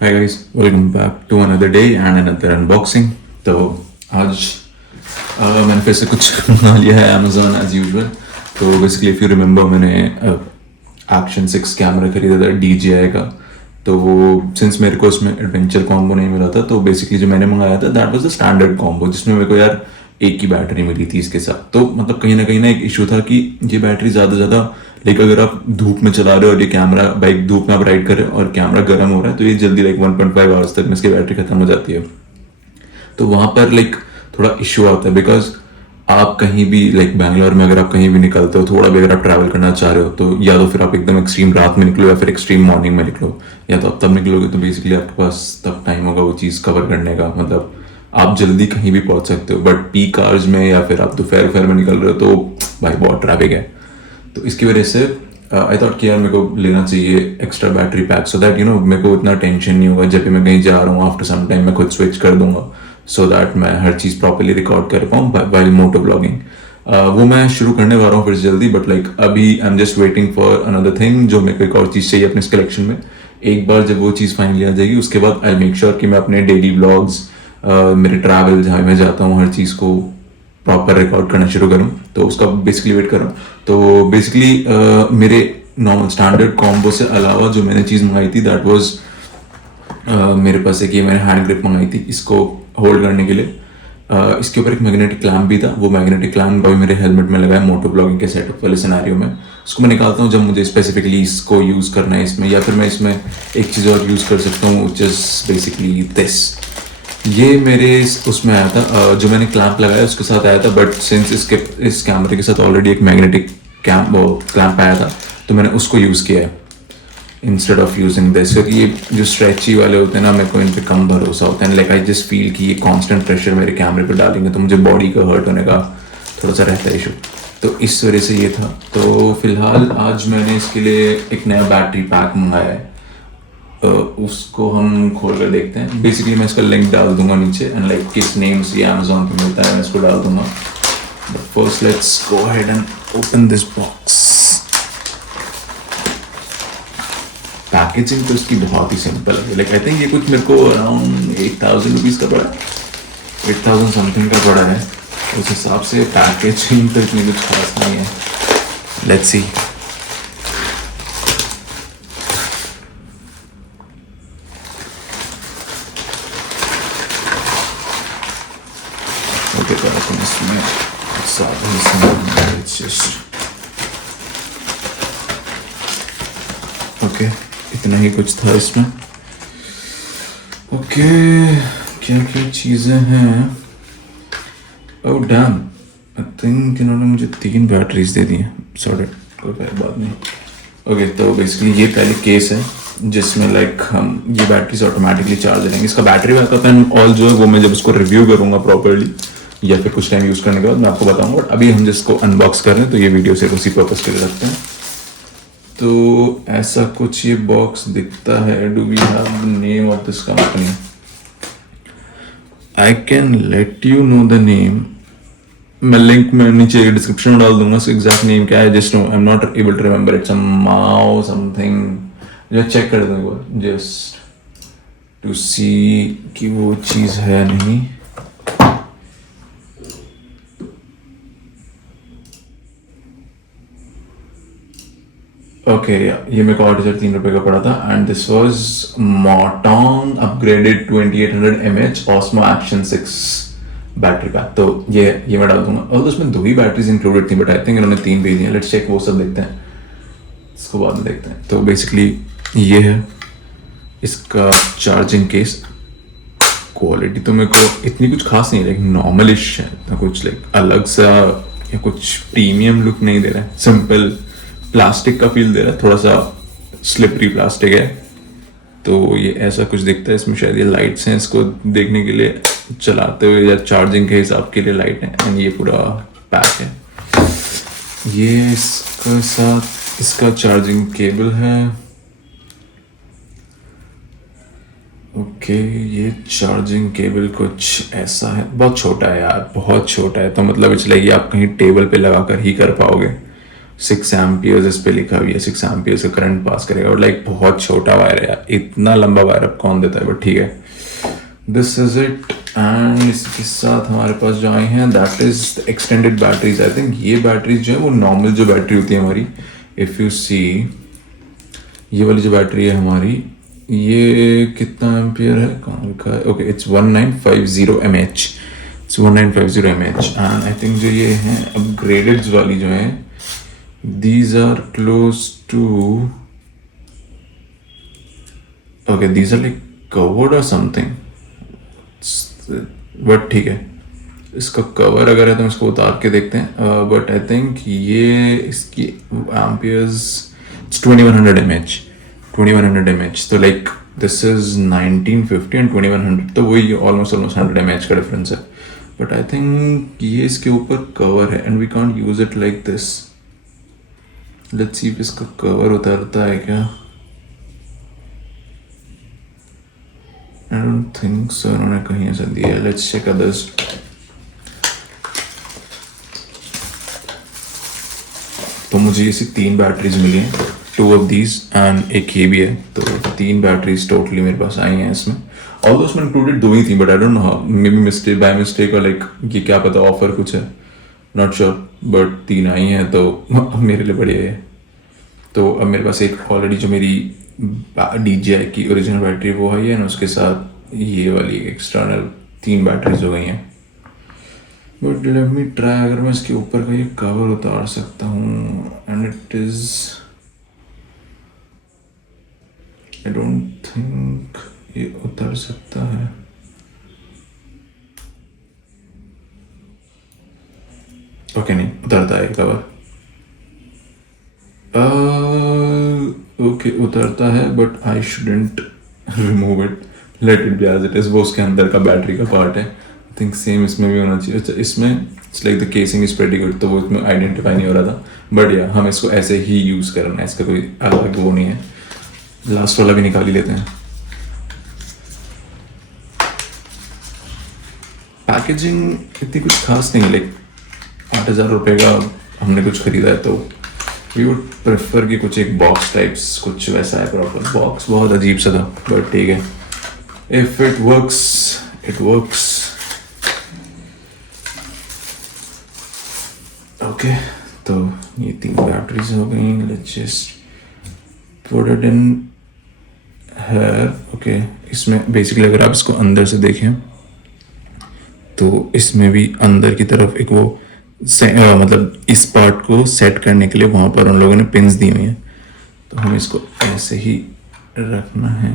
Hi guys, welcome back to another day and another unboxing. तो आज मैंने फिर से कुछ मंगा लिया है Amazon as usual. तो बेसिकली if you remember मैंने Action 6 कैमरा खरीदा था DJI का. तो सिंस मेरे को उसमें एडवेंचर कॉम्बो नहीं मिला था तो बेसिकली जो मैंने मंगाया था that was the standard combo जिसमें मेरे को यार एक ही बैटरी मिली थी इसके साथ. तो मतलब कहीं ना एक इशू था कि ये बैटरी ज़्यादा लाइक अगर आप धूप में चला रहे हो और ये कैमरा बाइक धूप में आप राइड कर रहे हो और कैमरा गर्म हो रहा है तो ये जल्दी लाइक 1.5 आवर्स तक में इसकी बैटरी खत्म हो जाती है. तो वहाँ पर लाइक थोड़ा इश्यू आता है बिकॉज आप कहीं भी लाइक बैंगलोर में अगर आप कहीं भी निकलते हो थोड़ा भी अगर आप ट्रैवल करना चाह रहे हो तो या तो फिर आप एकदम एक्सट्रीम रात में निकलो या फिर एक्सट्रीम मॉर्निंग में निकलो या तो आप तब निकलोगे तो बेसिकली आपके पास तब टाइम होगा वो चीज़ कवर करने का. मतलब आप जल्दी कहीं भी पहुंच सकते हो बट पीक आवर्स में या फिर आप दोपहर में निकल रहे हो तो भाई बहुत ट्रैफिक है. तो इसकी वजह से आई थॉट कि यार मेरे को लेना चाहिए extra battery pack so that मेरे को इतना टेंशन नहीं होगा जब भी मैं कहीं जा रहा हूँ. आफ्टर सम टाइम मैं खुद स्विच कर दूंगा सो दैट मैं हर चीज़ प्रॉपरली रिकॉर्ड कर पाऊँ वाइल मोटो ब्लॉगिंग. वो मैं शुरू करने वाला हूँ फिर जल्दी बट लाइक अभी I am just waiting for another thing जो मेरे को एक और चीज़ चाहिए अपने इस कलेक्शन में. एक बार जब वो चीज़ फाइनली आ जाएगी उसके बाद आई मेक श्योर कि मैं अपने डेली ब्लॉग्स मेरे ट्रैवल जहाँ मैं जाता हूँ हर चीज़ को प्रॉपर रिकॉर्ड करना शुरू करूँ. तो उसका बेसिकली वेट कर रहा हूँ. तो बेसिकली मेरे नॉर्मल स्टैंडर्ड कॉम्बो से अलावा जो मैंने चीज़ मंगाई थी दैट वाज मेरे पास एक ये मैंने हैंड ग्रिप मंगाई थी इसको होल्ड करने के लिए. इसके ऊपर एक मैग्नेटिक क्लैम्प भी था. वो मैग्नेटिक क्लैम्प अभी मेरे हेलमेट में लगा है मोटो ब्लॉगिंग के सेटअप वाले सिनेरियो में. उसको मैं निकालता हूँ जब मुझे स्पेसिफिकली इसको यूज़ करना है इसमें या फिर मैं इसमें एक चीज़ और यूज़ कर सकता हूँ विच इज़ बेसिकली दिस. ये मेरे उसमें आया था जो मैंने क्लैंप लगाया उसके साथ आया था बट सिंस इस कैमरे के साथ ऑलरेडी एक मैग्नेटिक क्लैंप आया था तो मैंने उसको यूज़ किया है इंस्टेड ऑफ यूजिंग दिस क्योंकि ये जो स्ट्रेची वाले होते हैं ना मेरे को इन पे कम भरोसा होता है. लाइक आई जस्ट फील कि ये कांस्टेंट प्रेशर मेरे कैमरे पे डालेंगे तो मुझे बॉडी का हर्ट होने का थोड़ा सा रहता है इशू. तो इस वजह से ये था. तो फिलहाल आज मैंने इसके लिए एक नया बैटरी पैक मंगाया है. उसको हम खोल कर देखते हैं. बेसिकली मैं इसका लिंक डाल दूंगा नीचे एंड लाइक किस नेम से अमेजोन पे मिलता है मैं इसको डाल दूंगा. But first let's go ahead and open this box. Packaging तो इसकी बहुत ही सिंपल है. लाइक आई थिंक ये कुछ मेरे को अराउंड 8,000 रुपीज़ का पड़ा है. 8,000 समथिंग का पड़ा है. उस हिसाब से पैकेजिंग तो इतनी कुछ खास नहीं है. Let's see. ओके तो अपन इसमें ओके इतना ही कुछ था इसमें. ओके क्या क्या चीज़ें हैं. ओह डैम आई थिंक इन्होंने मुझे 3 बैटरीज दे दी हैं. सॉरी कोई बात नहीं. ओके तो बेसिकली ये पहले केस है जिसमें लाइक हम ये बैटरीज ऑटोमेटिकली चार्ज रहेंगे. इसका बैटरी बैकअप एंड ऑल जो है वो मैं जब उसको रिव्यू करूँगा प्रॉपरली या फिर कुछ टाइम यूज़ करने के बाद मैं आपको बताऊंगा. बट अभी हम जिसको अनबॉक्स कर रहे हैं तो ये वीडियो से उसी पर्पस के लिए रखते हैं. तो ऐसा कुछ ये बॉक्स दिखता है. Do we have the name of this company. I can let you know the name. मैं लिंक में नीचे डिस्क्रिप्शन में डाल दूंगा. सो एग्जैक्ट नेम क्या है just no I am not able to remember. It's a Mao something. जो check कर दूंगा जस्ट टू सी कि वो चीज़ है नहीं. ओके ये मेरे को 8,003 रुपये का पड़ा था एंड दिस वाज मोटोंग upgraded 2800 mAh Osmo Action 6 battery pack. तो ये मैं डाल दूंगा. और तो उसमें 2 ही बैटरीज इंक्लूडेड थी बट आई थिंक इन्होंने 3 भेजी हैं. लेट्स चेक वो सब देखते हैं. इसको बाद में देखते हैं. तो बेसिकली ये है इसका चार्जिंग केस. क्वालिटी तो मेरे को इतनी कुछ खास नहीं है लाइक नॉर्मलिश है. इतना कुछ लाइक अलग सा या कुछ प्रीमियम लुक नहीं दे रहा है. सिंपल प्लास्टिक का फील दे रहा है. थोड़ा सा स्लिपरी प्लास्टिक है. तो ये ऐसा कुछ दिखता है. इसमें शायद ये लाइट्स हैं इसको देखने के लिए चलाते हुए या चार्जिंग के हिसाब के लिए लाइट है. एंड ये पूरा पैक है. ये इसका साथ इसका चार्जिंग केबल है. ओके ये चार्जिंग केबल कुछ ऐसा है. बहुत छोटा है यार बहुत छोटा है. तो मतलब इसलिए आप कहीं टेबल पे लगा कर ही कर पाओगे. 6 एम्पियर्स इस पे लिखा हुआ है, 6 एम्पियर्स का करंट पास करेगा। और लाइक बहुत छोटा वायर है यार, इतना लंबा वायर अब कौन देता है, बट ठीक है। This is it. एंड इसके साथ हमारे पास जो आए हैं that is extended batteries. I think ये बैटरीज जो है वो नॉर्मल जो बैटरी होती है हमारी, इफ़ यू सी ये वाली जो बैटरी है हमारी, ये कितना एम्पियर है, कहाँ लिखा है, okay it's 1950 mAh, it's 1950 mAh। And I think जो ये हैं अपग्रेडेड वाली जो हैं, these are close to, okay these are like covered or something, but ठीक है, इसका कवर अगर है तो इसको उतार के देखते हैं। बट आई थिंक ये इसकी एम्पियर्स इट्स 2100 mAh, 2100 mAh। तो लाइक दिस इज 1950 एंड 2100, तो वही ऑलमोस्ट 100 mAh का डिफरेंस है। बट आई थिंक ये इसके ऊपर कवर है and we can't use it like this. Let's see इसका कवर उतरता है क्या। आई डोंट थिंक सो, उन्होंने कहीं ऐसा दिया है। Let's check others. तो मुझे इसी 3 बैटरीज मिली हैं, 2 ऑफ दीज एंड एक ये भी है, तो 3 बैटरीज टोटली मेरे पास आई हैं इसमें। ऑल्दो उसमें इंक्लूडेड 2 ही थी, but I don't know how, may be mistake by mistake, और लाइक ये क्या पता ऑफर कुछ है, नॉट श्योर, बट 3 आई हैं तो मेरे लिए बढ़िया है। तो अब मेरे पास एक ऑलरेडी जो मेरी DJI की ओरिजिनल बैटरी वो है, और उसके साथ ये वाली एक्सटर्नल 3 बैटरीज हो गई हैं। बट लेट मी ट्राई, अगर मैं इसके ऊपर का ये कवर उतार सकता हूँ, and it is, I don't think ये उतर सकता है। ओके नहीं उतरता है कवर, ओके उतरता है, but I shouldn't remove it, let it be as it is. वो उसके अंदर का बैटरी का पार्ट है। आई थिंक सेम इसमें भी होना चाहिए। अच्छा इसमें it's like the casing is pretty good, तो वो इसमें आइडेंटिफाई नहीं हो रहा था, बट या हम इसको ऐसे ही यूज़ करना है, इसका कोई अलग वो नहीं है। लास्ट वाला भी निकाल ही लेते हैं। पैकेजिंग इतनी कुछ खास नहीं है, लाइक 8,000 रुपये का हमने कुछ खरीदा है, तो वी वुड प्रेफर कि कुछ एक बॉक्स टाइप्स कुछ वैसा है। प्रॉपर बॉक्स बहुत अजीब सा था, बट ठीक है, if it works it works. Okay तो ये 3 बैटरीज हो गई। Let's just put it in here. Okay इसमें बेसिकली अगर आप इसको अंदर से देखें तो इसमें भी अंदर की तरफ एक वो मतलब इस पार्ट को सेट करने के लिए वहाँ पर उन लोगों ने पिन्स दी हुई हैं, तो हमें इसको ऐसे ही रखना है।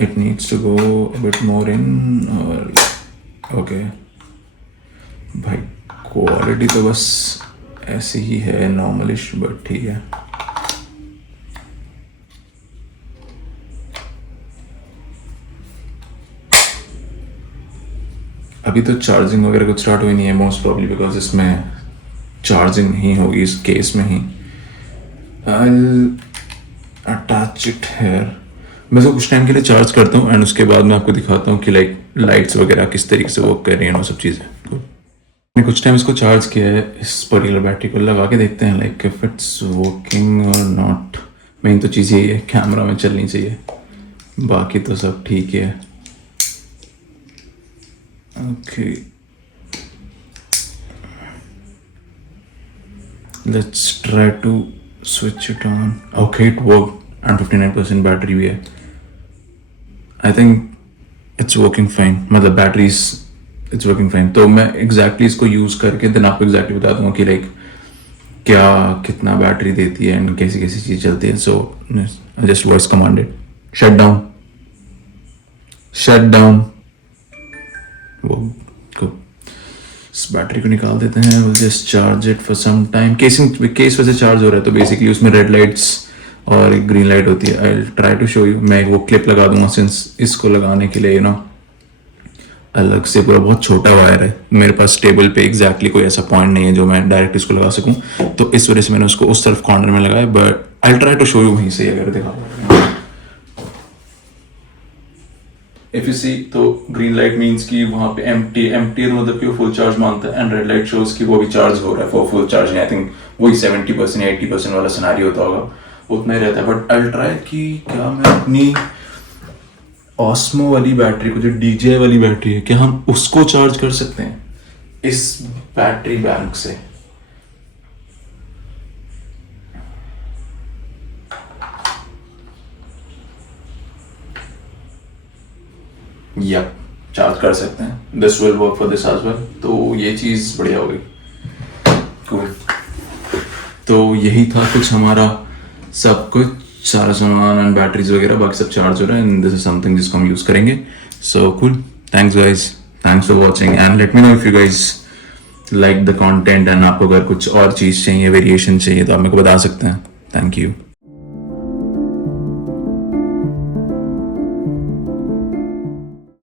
It needs to go a bit more in. और ओके भाई क्वालिटी तो बस ऐसे ही है नॉर्मलिश, बट ठीक है। अभी तो चार्जिंग वगैरह कुछ स्टार्ट हुई नहीं है, मोस्ट प्रॉब्ली बिकॉज इसमें चार्जिंग नहीं होगी इस केस में ही। I attach it here. मैं इसको कुछ टाइम के लिए चार्ज करता हूँ एंड उसके बाद मैं आपको दिखाता हूँ कि लाइक लाइट्स वगैरह किस तरीके से वर्क कर रही हैं, वो सब चीज़ें। मैंने कुछ टाइम इसको चार्ज किया है, इस पर्टिकुलर बैटरी को लगा के देखते हैं लाइक इफ इट्स वर्किंग और नॉट। मेन तो चीज़ यही है, कैमरा में चलनी चाहिए, बाकी तो सब ठीक है। Okay, let's try to switch it on. Okay, it worked and 59% battery भी है। I think it's working fine, मतलब बैटरीज it's working fine। तो मैं exactly इसको यूज़ करके देन आपको exactly बता दूंगा कि लाइक क्या कितना बैटरी देती है एंड कैसी कैसी चीज़ चलती है। So just voice commanded shut down, shut down। वो इस बैटरी को निकाल देते हैं। we'll just charge it for some time। Case वैसे चार्ज हो रहा है, तो बेसिकली उसमें रेड लाइट्स और एक ग्रीन लाइट होती है। I'll try to show you। मैं वो क्लिप लगा दूंगा, सिंस इसको लगाने के लिए अलग से पूरा बहुत छोटा वायर है मेरे पास टेबल पे, एग्जैक्टली कोई ऐसा पॉइंट नहीं है जो मैं डायरेक्ट इसको लगा सकूं, तो इस वजह से मैंने उसको उस तरफ कॉर्नर में लगाया। But I'll try to show you वहीं से अगर दिखा। इफ यू सी तो ग्रीन लाइट मीन्स कि वहाँ पे एम्प्टी मतलब कि वो फुल चार्ज मांगता है, एंड रेड लाइट शोज कि वो भी चार्ज हो रहा है for full charge. I think वही 70% या 80% वाला सिनेरियो होता होगा, उतना ही रहता है। बट आई ट्राई कि क्या मैं अपनी ऑस्मो वाली बैटरी को, जो DJI वाली बैटरी है, क्या हम उसको चार्ज कर सकते हैं इस बैटरी बैंक से। या चार्ज कर सकते हैं, this will work for this as well. तो ये चीज़ बढ़िया हो गई, कूल। तो यही था कुछ हमारा सब कुछ, सारा सामान एंड बैटरीज वगैरह बाकी सब चार्ज हो रहा है, एंड दिस इज समथिंग जिसको हम यूज़ करेंगे। So cool, thanks guys, thanks for watching, and let me know if you guys like the content, and आपको अगर कुछ और चीज़ चाहिए, वेरिएशन चाहिए, तो आप मेरे को बता सकते हैं। Thank you.